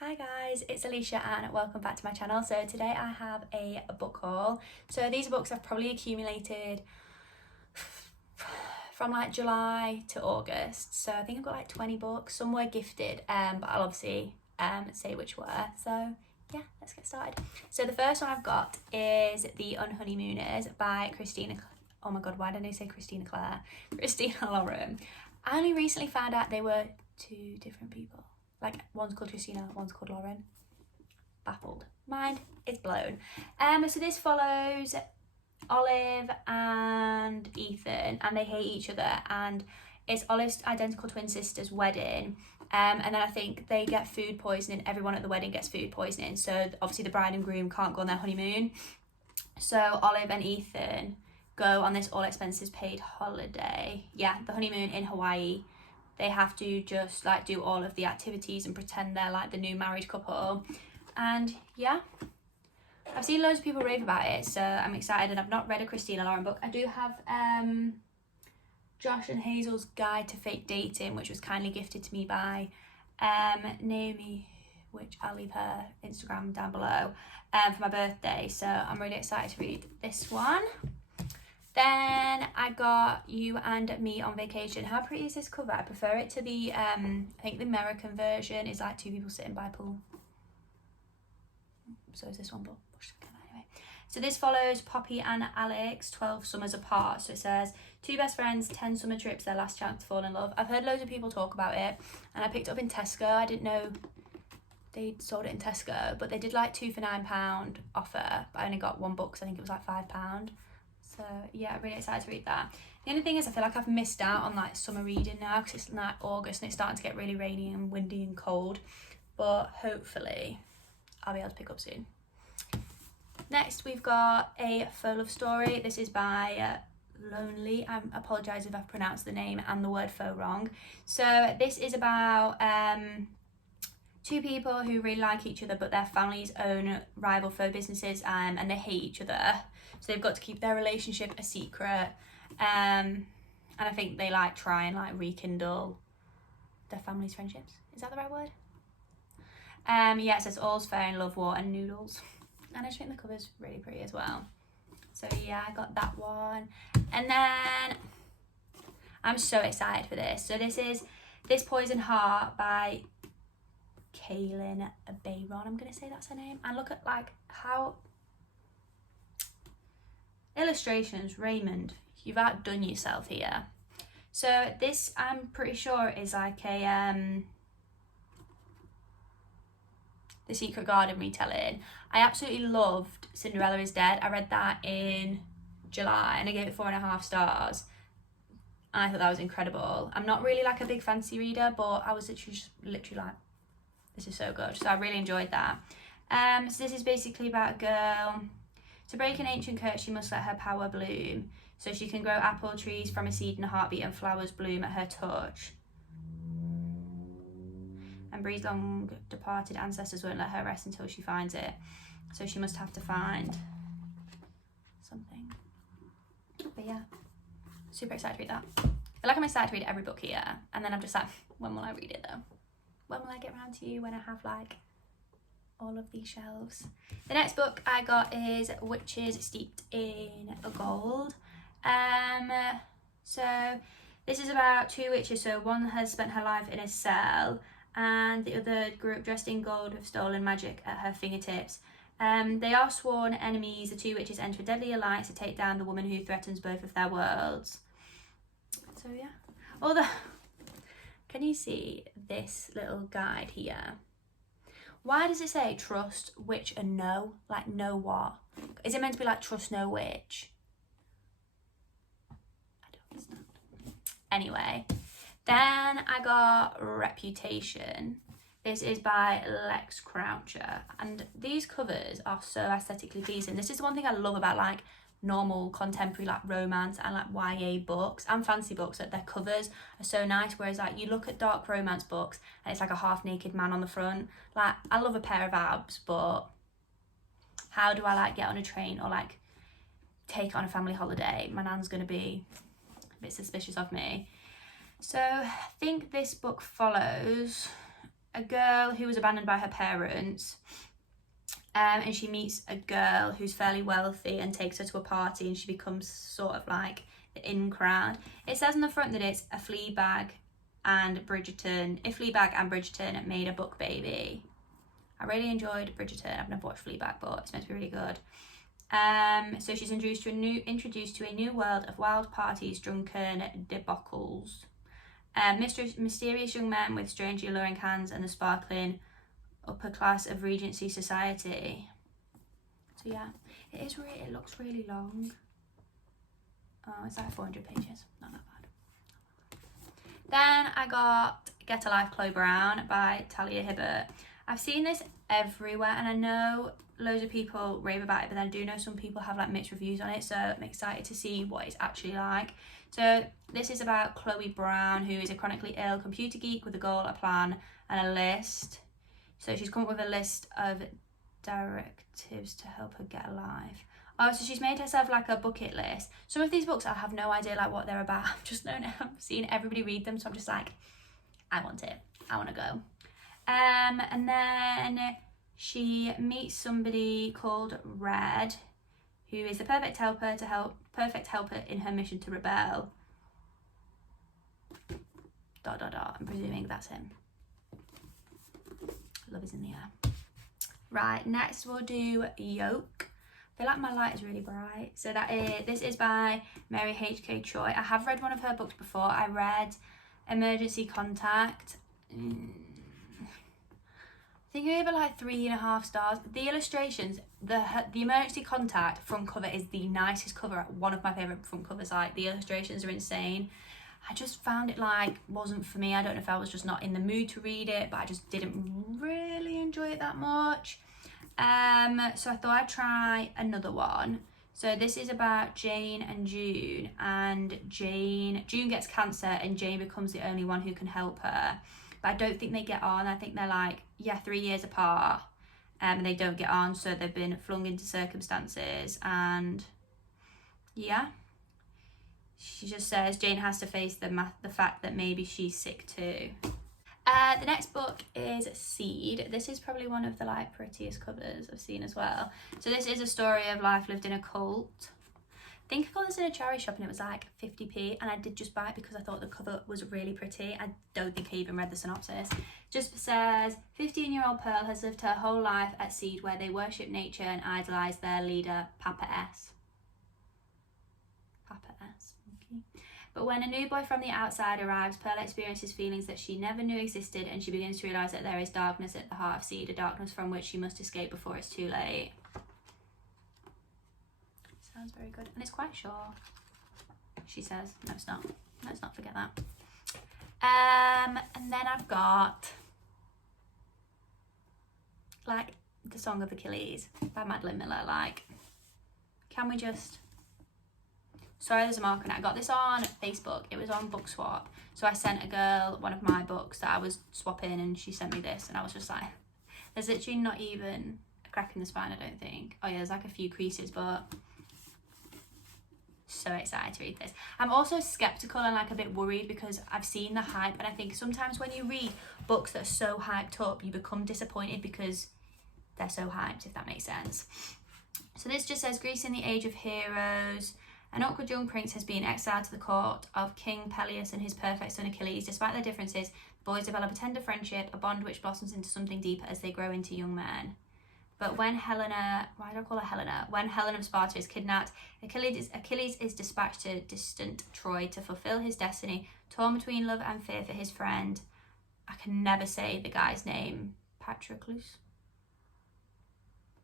Hi guys, it's Alicia and welcome back to my channel. So today I have a book haul. So these books I've probably accumulated from like July to August. So I think I've got like 20 books. Some were gifted, but I'll obviously say which were. So yeah, let's get started. So the first one I've got is The Unhoneymooners by Christina. Oh my god, why did I say Christina Clare? Christina Lauren. I only recently found out they were two different people. Like, one's called Christina, one's called Lauren. Baffled. Mind is blown. So this follows Olive and Ethan, and they hate each other, and it's Olive's identical twin sister's wedding. And then I think they get food poisoning. Everyone at the wedding gets food poisoning, so obviously the bride and groom can't go on their honeymoon. So Olive and Ethan go on this all expenses paid holiday. Yeah, the honeymoon in Hawaii. They have to just like do all of the activities and pretend they're like the new married couple. And yeah, I've seen loads of people rave about it, so I'm excited. And I've not read a Christina Lauren book. I do have Josh and Hazel's Guide to Fake Dating, which was kindly gifted to me by Naomi, which I'll leave her Instagram down below, for my birthday. So I'm really excited to read this one. Then I got You and Me on Vacation. How pretty is this cover? I prefer it to the, I think the American version is like two people sitting by a pool. So is this one, but anyway. So this follows Poppy and Alex, 12 summers apart. So it says, two best friends, 10 summer trips, their last chance to fall in love. I've heard loads of people talk about it, and I picked it up in Tesco. I didn't know they sold it in Tesco, but they did like 2 for £9 offer. But I only got one book, because I think it was like £5. So yeah, I'm really excited to read that. The only thing is I feel like I've missed out on like summer reading now, because it's like August and it's starting to get really rainy and windy and cold. But hopefully I'll be able to pick up soon. Next we've got a faux love story. This is by Lonely. I apologise if I've pronounced the name and the word faux wrong. So this is about two people who really like each other, but their families own rival faux businesses, and they hate each other. So they've got to keep their relationship a secret. And I think they like try and like rekindle their family's friendships. Is that the right word? Yeah, it says all's fair in love, war and noodles. And I just think the cover's really pretty as well. So yeah, I got that one. And then I'm so excited for this. So this is This Poison Heart by Kaylin Bayron. I'm gonna say that's her name. And look at like how illustrations, Raymond, you've outdone yourself here. So this, I'm pretty sure, is like a The Secret Garden retelling. I absolutely loved Cinderella is Dead. I read that in July and I gave it 4.5 stars. I thought that was incredible. I'm not really like a big fantasy reader, but I was literally like, this is so good. So I really enjoyed that. So this is basically about a girl. To break an ancient curse, she must let her power bloom, so she can grow apple trees from a seed in a heartbeat and flowers bloom at her touch. And Bree's long departed ancestors won't let her rest until she finds it, so she must have to find something. But yeah, super excited to read that. I feel like I'm excited to read every book here, and then I'm just like, when will I read it though? When will I get around to you when I have like all of these shelves? The next book I got is Witches Steeped in Gold. So this is about two witches. So one has spent her life in a cell, and the other grew up dressed in gold with stolen magic at her fingertips. They are sworn enemies. The two witches enter a deadly alliance to take down the woman who threatens both of their worlds. So yeah. Although, can you see this little guide here? Why does it say trust, witch and no? Like, know what? Is it meant to be like trust no witch? I don't understand. Anyway, then I got Reputation. This is by Lex Croucher. And these covers are so aesthetically pleasing. This is one thing I love about like normal contemporary like romance and like YA books and fantasy books, that their covers are so nice, whereas like you look at dark romance books and it's like a half naked man on the front. Like, I love a pair of abs, but how do I like get on a train or like take on a family holiday? My nan's gonna be a bit suspicious of me. So I think this book follows a girl who was abandoned by her parents, and she meets a girl who's fairly wealthy and takes her to a party, and she becomes sort of like the in crowd. It says on the front that it's a Fleabag and Bridgerton. If Fleabag and Bridgerton made a book baby. I really enjoyed Bridgerton. I've never watched Fleabag, but it's meant to be really good. So she's introduced to a new world of wild parties, drunken debacles, mysterious young men with strangely alluring hands, and the sparkling upper class of Regency society. So yeah, it looks really long. Oh, it's like 400 pages. Not that bad. Then I got Get a Life, Chloe Brown by Talia Hibbert. I've seen this everywhere, and I know loads of people rave about it, but then I do know some people have like mixed reviews on it, so I'm excited to see what it's actually like. So this is about Chloe Brown, who is a chronically ill computer geek with a goal, a plan, and a list. So she's come up with a list of directives to help her get a life. Oh, so she's made herself like a bucket list. Some of these books I have no idea like what they're about. I've just known it. I've seen everybody read them, so I'm just like, I want it. I want to go. And then she meets somebody called Red, who is the perfect helper in her mission to rebel. ... I'm presuming that's him. Love is in the air. Right, next we'll do Yoke. I feel like my light is really bright. So this is by Mary H.K. Choi. I have read one of her books before. I read Emergency Contact. I think I gave it like 3.5 stars. The illustrations, the Emergency Contact front cover is the nicest cover. One of my favourite front covers. Like, the illustrations are insane. I just found it like wasn't for me. I don't know if I was just not in the mood to read it, but I just didn't really enjoy it that much. So I thought I'd try another one. So this is about Jane and June, and June gets cancer and Jane becomes the only one who can help her. But I don't think they get on. I think they're like, 3 years apart, and they don't get on, so they've been flung into circumstances, and yeah. She just says Jane has to face the fact that maybe she's sick too. The next book is Seed. This is probably one of the like prettiest covers I've seen as well. So this is a story of life lived in a cult. I think I got this in a charity shop and it was like 50p, and I did just buy it because I thought the cover was really pretty. I don't think I even read the synopsis. Just says 15-year-old Pearl has lived her whole life at Seed, where they worship nature and idolise their leader, Papa S. Papa S. Okay. But when a new boy from the outside arrives, Pearl experiences feelings that she never knew existed, and she begins to realise that there is darkness at the heart of Seed, a darkness from which she must escape before it's too late. Sounds very good. And it's quite short, she says. No, it's not. Let's not forget that. And then I've got like The Song of Achilles by Madeline Miller. Like, can we just... Sorry, there's a mark on it. I got this on Facebook. It was on Book Swap. So I sent a girl one of my books that I was swapping, and she sent me this, and I was just like, there's literally not even a crack in the spine, I don't think. Oh yeah, there's like a few creases, but so excited to read this. I'm also skeptical and like a bit worried because I've seen the hype, and I think sometimes when you read books that are so hyped up, you become disappointed because they're so hyped, if that makes sense. So this just says, Greece in the Age of Heroes. An awkward young prince has been exiled to the court of King Peleus and his perfect son Achilles. Despite their differences, the boys develop a tender friendship, a bond which blossoms into something deeper as they grow into young men. But when Helena, why do I call her Helena? When Helen of Sparta is kidnapped, Achilles is dispatched to distant Troy to fulfill his destiny, torn between love and fear for his friend. I can never say the guy's name. Patroclus?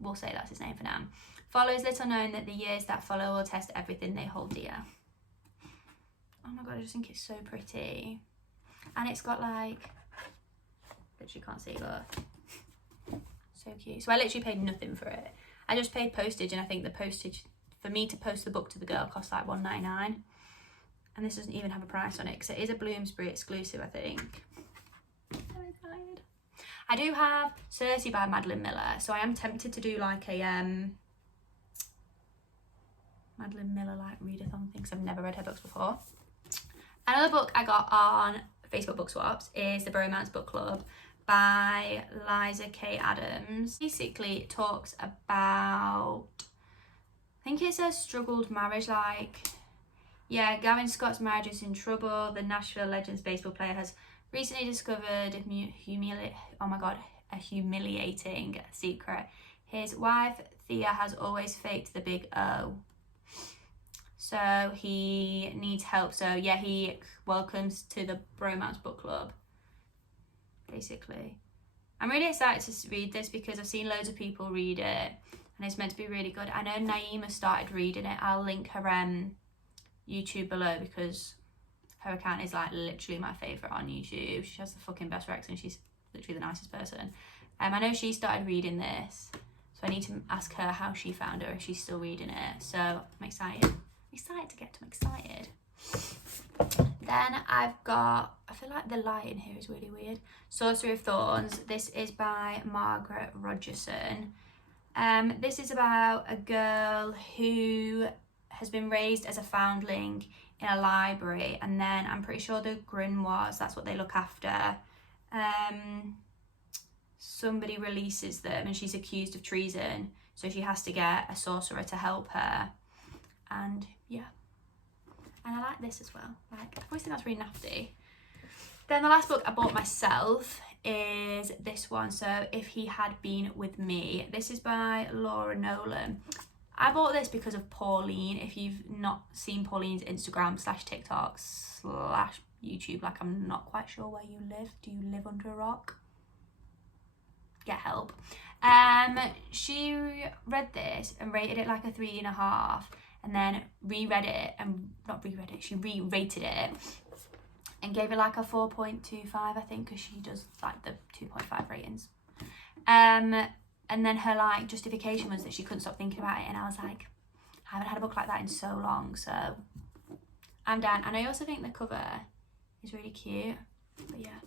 We'll say that's his name for now. Follows little known that the years that follow will test everything they hold dear. Oh my god, I just think it's so pretty. And it's got like, literally can't see, look. So cute. So I literally paid nothing for it. I just paid postage, and I think the postage for me to post the book to the girl cost like $1.99. And this doesn't even have a price on it because it is a Bloomsbury exclusive, I think. So excited. I do have Circe by Madeline Miller, so I am tempted to do like a Madeline Miller like readathon thing because I've never read her books before. Another book I got on Facebook Book Swaps is the Bromance Book Club by Liza K. Adams. Basically, it talks about, I think it says struggled marriage, like, yeah, Gavin Scott's marriage is in trouble. The Nashville Legends baseball player has recently discovered a humiliating secret. His wife, Thea, has always faked the big O. So he needs help. So yeah, he welcomes to the Bromance Book Club, basically. I'm really excited to read this because I've seen loads of people read it and it's meant to be really good. I know Naima started reading it. I'll link her YouTube below because her account is like literally my favourite on YouTube. She has the fucking best recs and she's literally the nicest person. I know she started reading this, so I need to ask her how she found her if she's still reading it. So I'm excited. To get to excited. Then I've got, I feel like the light in here is really weird. Sorcery of Thorns. This is by Margaret Rogerson. This is about a girl who has been raised as a foundling in a library, and then I'm pretty sure the grimoires, that's what they look after, somebody releases them and she's accused of treason, so she has to get a sorcerer to help her. And yeah, and I like this as well. Like, I always think that's really nifty. Then the last book I bought myself is this one, So If He Had Been With Me. This is by Laura Nolan. I bought this because of Pauline. If you've not seen Pauline's Instagram / TikTok / YouTube, like, I'm not quite sure where you live. Do you live under a rock? Get help. She read this and rated it like a 3.5, and then re-read it and she re-rated it and gave it like a 4.25, I think, because she does like the 2.5 ratings. And then her like justification was that she couldn't stop thinking about it, and I was like, I haven't had a book like that in so long, so I'm down. And I also think the cover is really cute, but yeah.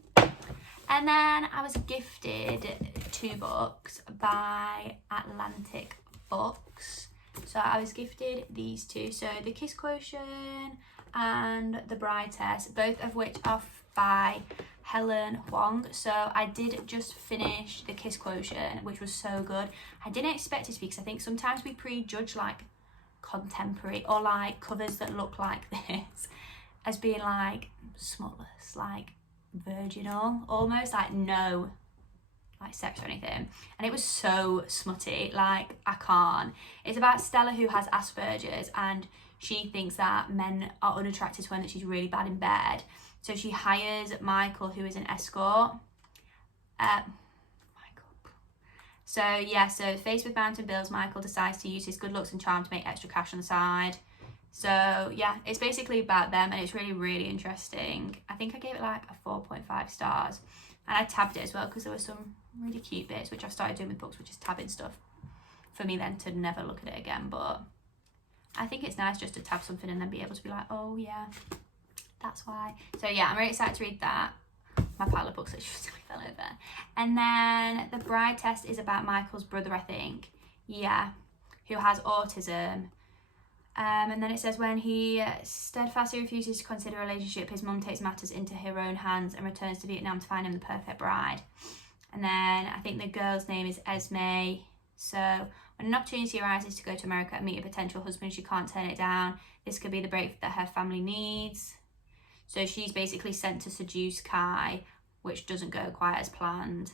And then I was gifted 2 books by Atlantic Books. So I was gifted these 2, so The Kiss Quotient and The Bride Test, both of which are by Helen Huang. So I did just finish The Kiss Quotient, which was so good. I didn't expect it to be, because I think sometimes we prejudge like contemporary or like covers that look like this as being like smutless, like virginal, almost like no like sex or anything, and it was so smutty, like I can't. It's about Stella, who has Asperger's, and she thinks that men are unattracted to her and that she's really bad in bed. So she hires Michael, who is an escort. So yeah, so faced with mountain bills, Michael decides to use his good looks and charm to make extra cash on the side. So yeah, it's basically about them, and it's really, really interesting. I think I gave it like a 4.5 stars, and I tabbed it as well because there were some really cute bits, which I've started doing with books, which is tabbing stuff for me then to never look at it again. But I think it's nice just to tab something and then be able to be like, oh yeah, that's why. So yeah, I'm really excited to read that. My pile of books literally fell over. And then The Bride Test is about Michael's brother, I think. Yeah, who has autism. And then it says, when he steadfastly refuses to consider a relationship, his mum takes matters into her own hands and returns to Vietnam to find him the perfect bride. And then I think the girl's name is Esme. So when an opportunity arises to go to America and meet a potential husband, she can't turn it down. This could be the break that her family needs. So she's basically sent to seduce Kai, which doesn't go quite as planned.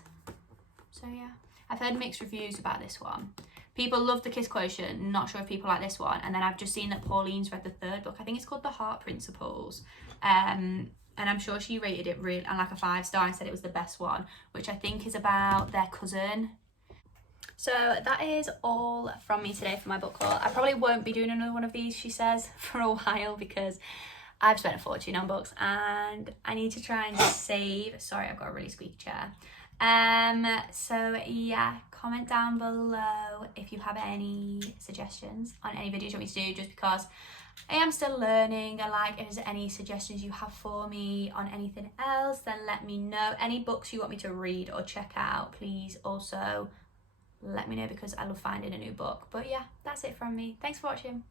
So yeah, I've heard mixed reviews about this one. People love The Kiss Quotient, not sure if people like this one. And then I've just seen that Pauline's read the 3rd book. I think it's called The Heart Principles. And I'm sure she rated it really and like a 5-star and said it was the best one, which I think is about their cousin. So that is all from me today for my book haul. I probably won't be doing another one of these, she says, for a while, because I've spent a fortune on books and I need to try and save. Sorry, I've got a really squeaky chair. So yeah, comment down below if you have any suggestions on any videos you want me to do, just because I am still learning. And like, if there's any suggestions you have for me on anything else, then let me know. Any books you want me to read or check out, please also let me know, because I love finding a new book. But yeah, that's it from me. Thanks for watching.